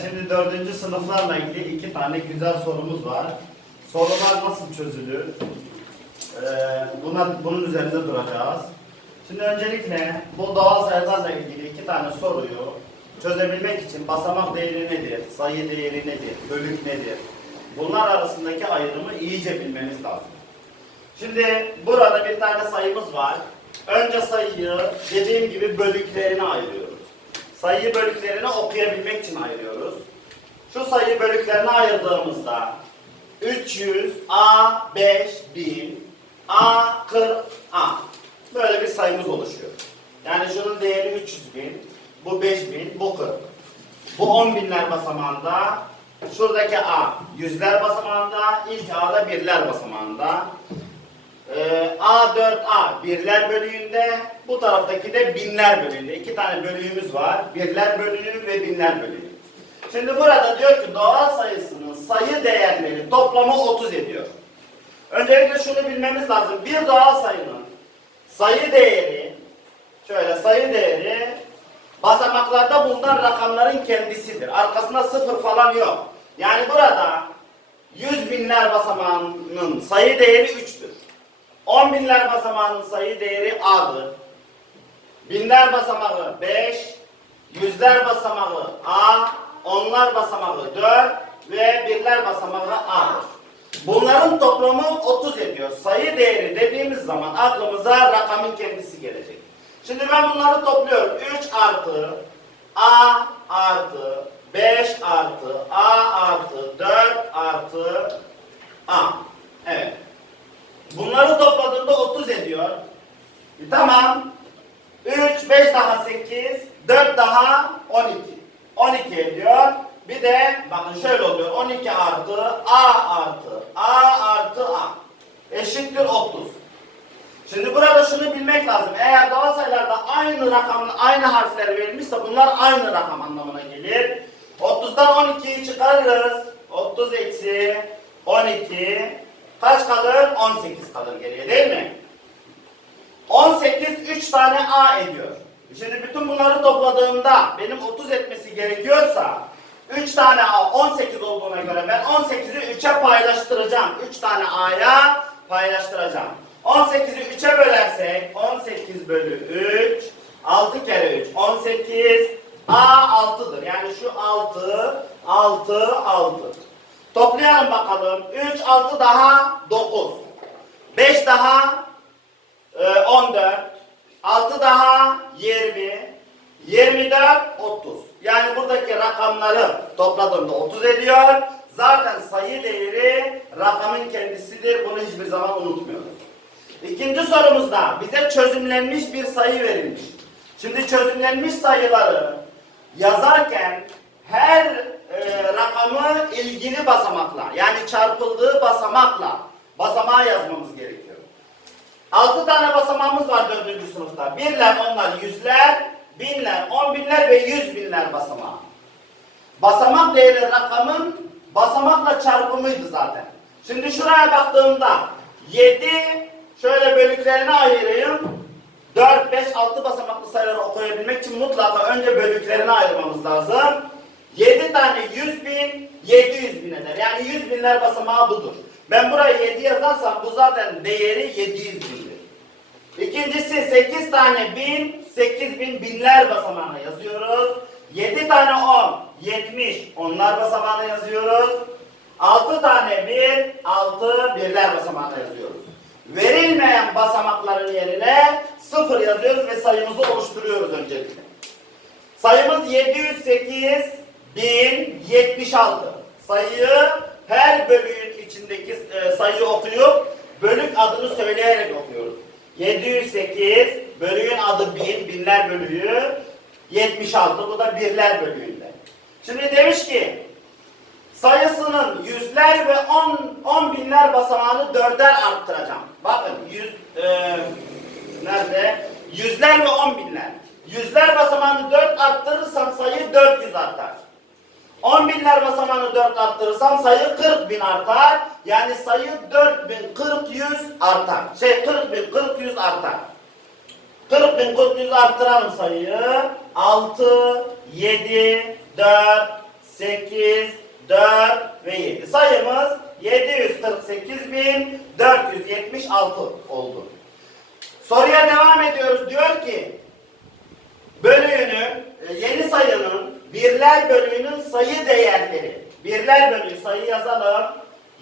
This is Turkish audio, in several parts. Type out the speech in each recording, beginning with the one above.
Şimdi dördüncü sınıflarla ilgili iki tane güzel sorumuz var. Sorular nasıl çözülür? Ee, buna, bunun üzerinde duracağız. Şimdi öncelikle bu doğal sayılarla ilgili iki tane soruyu çözebilmek için basamak değeri nedir, sayı değeri nedir, bölük nedir? Bunlar arasındaki ayrımı iyice bilmemiz lazım. Şimdi burada bir tane sayımız var. Önce sayıyı dediğim gibi bölüklerine ayırıyoruz. Sayıyı bölüklerine okuyabilmek için ayırıyoruz. Şu sayı bölüklerine ayırdığımızda 300 A 5000 A 40 A böyle bir sayımız oluşuyor. Yani şunun değeri 300 bin, bu 5000, bu 40. Bu 10 binler basamağında, şuradaki A yüzler basamağında, ilk A'da birler basamağında. Ee, A4A birler bölüğünde, bu taraftaki de binler bölüğünde. İki tane bölüğümüz var. Birler bölüğü ve binler bölüğü. Şimdi burada diyor ki doğal sayısının sayı değerleri toplamı 30 ediyor. Öncelikle şunu bilmemiz lazım. Bir doğal sayının sayı değeri, şöyle sayı değeri basamaklarda bulunan rakamların kendisidir. Arkasında sıfır falan yok. Yani burada yüz binler basamağının sayı değeri 3'tür. 10 binler basamağının sayı değeri A'dır. Binler basamağı 5, yüzler basamağı A, onlar basamağı 4 ve birler basamağı A'dır. Bunların toplamı 30 ediyor. Sayı değeri dediğimiz zaman aklımıza rakamın kendisi gelecek. Şimdi ben bunları topluyorum. 3 artı A artı 5 artı A artı 4 artı A. Evet. Bunları topladığında 30 ediyor. E, tamam. 3, 5 daha 8, 4 daha 12. 12 ediyor. Bir de bakın şöyle oluyor. 12 artı A artı A artı A. Eşittir 30. Şimdi burada şunu bilmek lazım. Eğer doğal sayılarda aynı rakamın aynı harfleri verilmişse bunlar aynı rakam anlamına gelir. 30'dan 12'yi çıkarırız. 30 eksi 12 kaç kalır? 18 kalır geriye değil mi? 18 3 tane A ediyor. Şimdi bütün bunları topladığımda benim 30 etmesi gerekiyorsa 3 tane A 18 olduğuna göre ben 18'i 3'e paylaştıracağım. 3 tane A'ya paylaştıracağım. 18'i 3'e bölersek 18 bölü 3 6 kere 3 18 A 6'dır. Yani şu 6 6 6. Toplayalım bakalım. 3 6 daha 9. 5 daha ee, 14, 6 daha 20, 24, 30. Yani buradaki rakamları topladığımda 30 ediyor. Zaten sayı değeri rakamın kendisidir. Bunu hiçbir zaman unutmuyoruz. İkinci sorumuzda bize çözümlenmiş bir sayı verilmiş. Şimdi çözümlenmiş sayıları yazarken her e, rakamı ilgili basamakla yani çarpıldığı basamakla basamağa yazmamız gerekiyor. 6 tane basamağımız var 4. sınıfta. Birler, onlar yüzler, binler, on binler ve yüz binler basamağı. Basamak değeri rakamın basamakla çarpımıydı zaten. Şimdi şuraya baktığımda 7 şöyle bölüklerine ayırayım. 4, 5, 6 basamaklı sayıları okuyabilmek için mutlaka önce bölüklerine ayırmamız lazım. 7 tane 100 bin, 700 bin eder. Yani 100 binler basamağı budur. Ben buraya 7 yazarsam bu zaten değeri 700 bindir. İkincisi 8 tane bin, 8 bin binler basamağına yazıyoruz. 7 tane 10, 70 onlar basamağına yazıyoruz. 6 tane 1, 6 birler basamağına yazıyoruz. Verilmeyen basamakların yerine 0 yazıyoruz ve sayımızı oluşturuyoruz öncelikle. Sayımız 708 1076. Sayıyı her bölüğün içindeki e, sayıyı okuyup bölük adını söyleyerek okuyoruz. 708 bölüğün adı 1000, binler bölüğü 76 bu da birler bölüğünde. Şimdi demiş ki sayısının yüzler ve on, on binler basamağını dörder arttıracağım. Bakın yüz, e, nerede? Yüzler ve on binler. Yüzler basamağını dört arttırırsam sayı 400 artar. 10 binler basamağını 4 arttırırsam sayı 40 bin artar. Yani sayı 4 bin 40 100 artar. Şey 40 bin 40 100 artar. 40 bin 40 100 arttıralım sayıyı. 6, 7, 4, 8, 4 ve 7. Sayımız 748.476 oldu. Soruya devam ediyoruz. Diyor ki bölüğünün, e, yeni sayının birler bölüğünün sayı değerleri. Birler bölüğü sayı yazalım.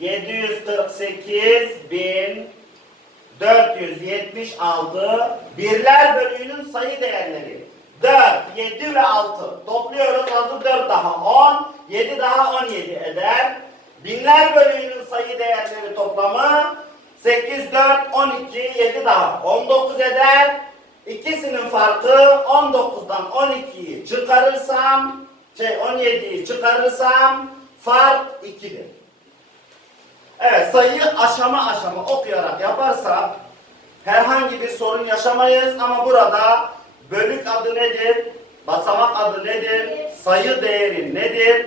748.476 birler bölüğünün sayı değerleri. 4, 7 ve 6. Topluyoruz. 6, 4 daha 10. 7 daha 17 eder. Binler bölüğünün sayı değerleri toplamı 8, 4, 12, 7 daha 19 eder. İkisinin farkı 19'dan 12'yi çıkarırsam, şey 17'yi çıkarırsam fark 2'dir. Evet sayıyı aşama aşama okuyarak yaparsak herhangi bir sorun yaşamayız ama burada bölük adı nedir? Basamak adı nedir? Sayı değeri nedir?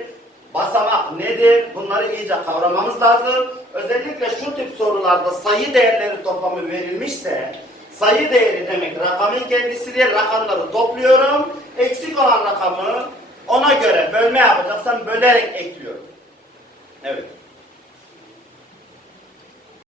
Basamak nedir? Bunları iyice kavramamız lazım. Özellikle şu tip sorularda sayı değerleri toplamı verilmişse sayı değeri demek rakamın kendisidir. Rakamları topluyorum. Eksik olan rakamı ona göre bölme yapacaksam bölerek ekliyorum. Evet.